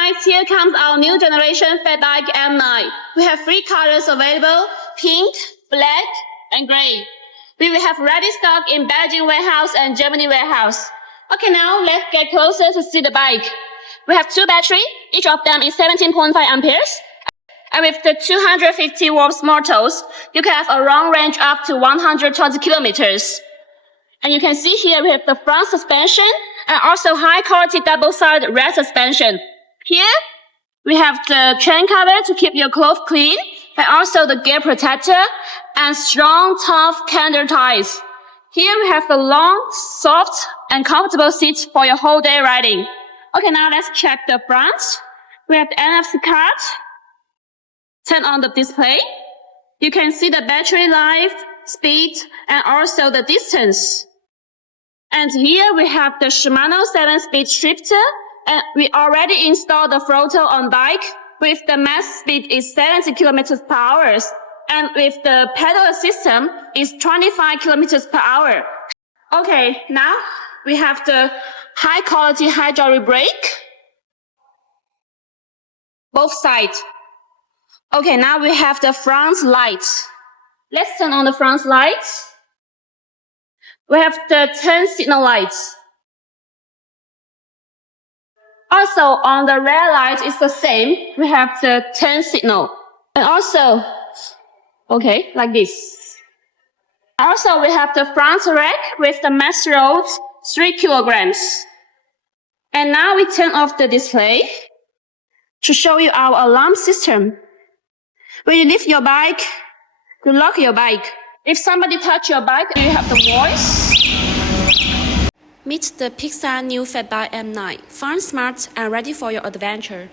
guys, here comes our new generation fat bike M9. We have 3 colors available: pink, black, and gray. We will have ready stock in Belgium warehouse and Germany warehouse. Okay, now let's get closer to see the bike. We have 2 batteries, each of them is 17.5 amperes. And with the 250 watts motors, you can have a long range up to 120 kilometers. And you can see here we have the front suspension and also high quality double-sided rear suspension. Here we have the chain cover to keep your clothes clean, and also the gear protector and strong, tough canter tires. Here we have the long, soft, and comfortable seats for your whole day riding. Okay, now let's check the front. We have the NFC card. Turn on the display. You can see the battery life, speed, and also the distance. And here we have the Shimano 7-speed shifter, and we already installed the throttle on bike with the max speed is 70 kilometers per hour, and with the pedal system is 25 kilometers per hour. Okay, now we have the high quality hydraulic brake, both sides. Okay, now we have the front lights. Let's turn on the front lights. We have the turn signal lights. Also, on the rear light is the same. We have the turn signal. And also, okay, like this. Also, we have the front rack with the mass load, 3 kilograms. And now we turn off the display to show you our alarm system. When you lift your bike, you lock your bike. If somebody touch your bike, you have the voice. Meet the PIXAR new Fat Bike M9, fun, smart, and ready for your adventure.